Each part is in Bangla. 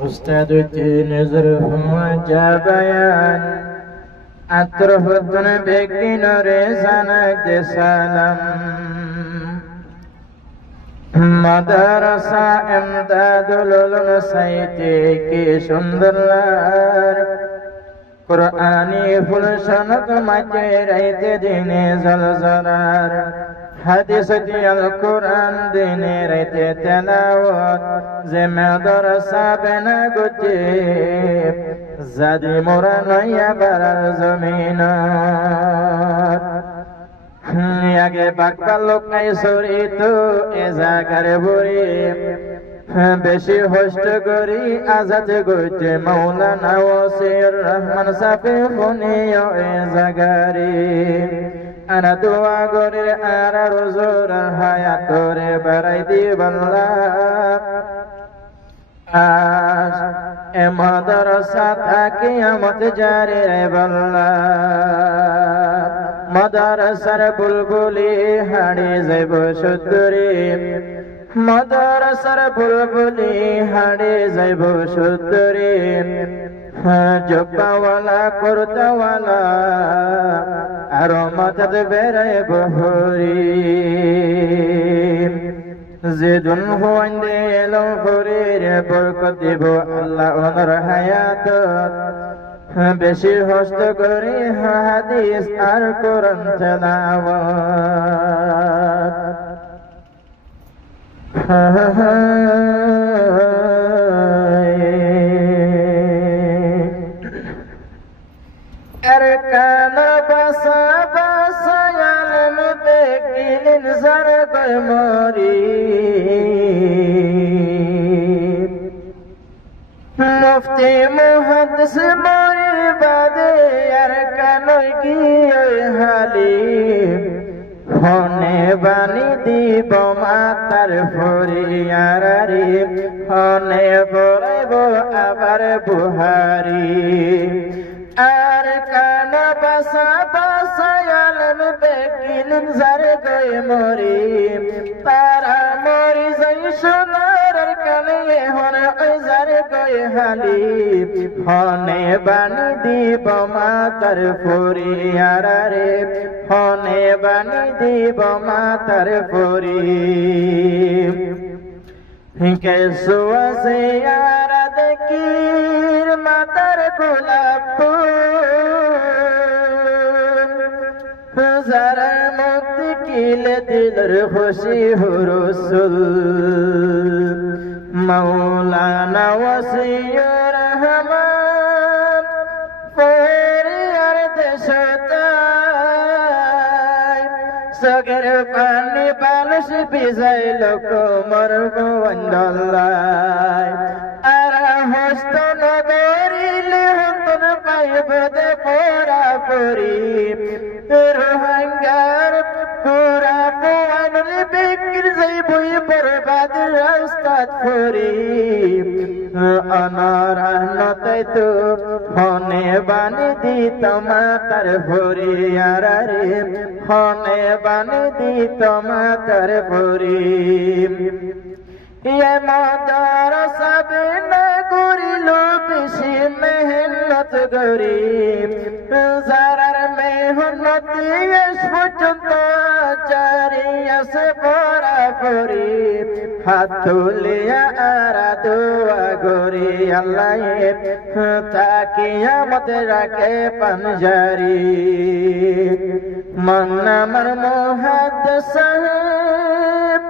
أستاذ الدين زرهم جابيان أطرفتنا بكين رسالة سلام مدرسة امداد العلوم سيتي کی সুন্দর কুরআনি ফুল সনদ মাঝে রাইতে দিনে জলজলার হাদিস দিয়াল কুরআন দিনে রাইতে তেলাওয়াত যে মাদ্রাসা বেনা গুজে জাদি মোরা নয়া বারার জমিনাত আগে বাক্কা লোক নাই সরিত এ জাগার বরি বেশি হষ্ট করি আজাদ গইতে মাওলানা ওয়াসির রহমান সাফি ফোনিও এ জাগারি আনা দোয়া গরে আর রোজর হায়াতরে বাড়াই দিবাল্লা আজ এ মাদ্রাসা থাকি আমত জারি রে বাল্লা মাদ্রাসার বুলবুলি হাড়ি যাইব সুদূরে মাদ্রাসার বুলবুলি হাড়ে যাইব সুদূরে জব্বাওয়ালা কুর্তাওয়ালা আর মাথাতে বেড়ায় বহরি যে দুন হইন্দে এলো ফরির বরকত দিব আল্লাহ ওনার হায়াত বেশি হস্ত করে হাদিস আর কোরআন তেলাওয়াত أركان بسا بسا يعلم بكين زرق مريب مفتي محدث مريب دي أركان کی حليم হনে বানি দিব মাতার ফরিয়ারি হনে পড়াইব আবার বুহারি আর কান বাসা বাসা আলম বেকিন জার গই মরি তারা মরি যাই সোনার কানে হনে ওই জার গই হালি হনে বানি দিব মাতার ফরিয়ারি হনে বানি দিব মাতার ফরি কেসু আছে আর দেখির মাতার গোলাপ যারা মুক্তি কিলে দিলর খুশি হুরসুল মৌলানা ওয়াসিউর রহমান ফরিয়ার দেশতা সগর পানি বালস বিজাইল কোমর গোবন্দল্লাই আর হস্ত নগরিলে হন্তন পাইব দে পোরা পরি রোহাঙ্গার পুরা পোয়ানুল বিক্র যাইবই বরবাদ রাস্তাত ফরি অনারাহনতাই তো হনে বানি দিত মাতার ফরিয়ারি হনে বানি দিত মাতার ফরি ये মাদ্রাসা বিনা করিল বেশি মেহনত গরিব যারার মেহনত এস পর্যন্ত জারি আছে বরাবরি হাত তুলিয়া আর দোয়া করি আল্লাহ তাকে আমাদের রাখে পাঞ্জারি মন আমার মুহাদ্দিস সাহেব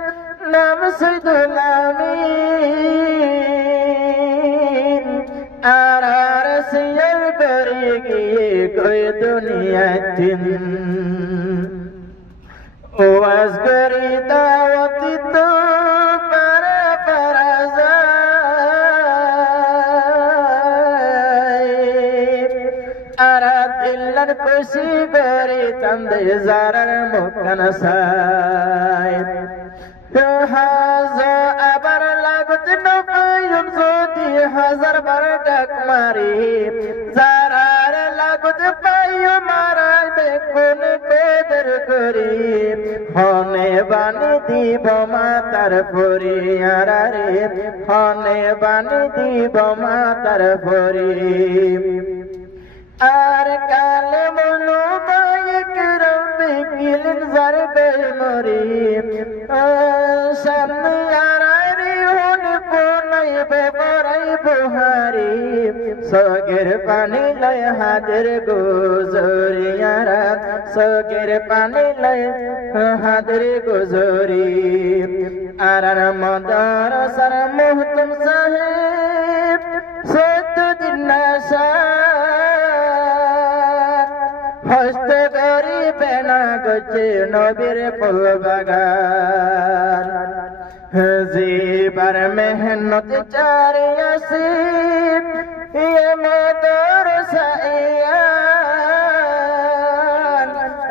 নাম সৈয়দুল আমিন আর সিয়ার করে গিয়ে কই দুনিয়া দিন ওয়াজ করি দাওয়াতি তো পারা পারা যায় আর দিল্লার খুশি করে তন্দে জারার মুখান সাই হাজা আবার লাগত নবয়ুম যদি হাজার বার ডাক মারি জারার লাগত পাইও মারাই বেকুন কদর করি হনে বানি দিব মাতার ফরিয়ারে হনে বানি দিব মাতার ফরি আর কালে মনো বাইক রবি কিলিন জার গই মরি সামনে আরারি হন কোনাই বেবরাই বুহারি সগের পানি লয় হাতের গুজরিয়ারা সগের পানি লয় হাতের গুজরি আর মদার সর মুহতম সাহেব সত্যদিন হস্তে গরিবে না গছে নবীর ফুল বাগান জীবার মেহনত চারি আসিব ইয়ে মদর সাইয়ান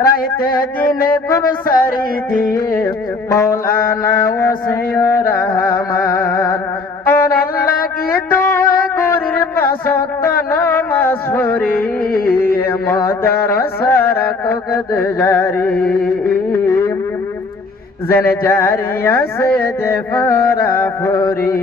রাইতে দিনে খুব সারি দিয়ে মৌলানা ওসিয়ুর রহমান ওনার লাগি দোয়া গরির পাশত নামাজ পড়ি মাদ্রাসা রাখত জারি জেনে জারিয়া সে দে ফরা ফরি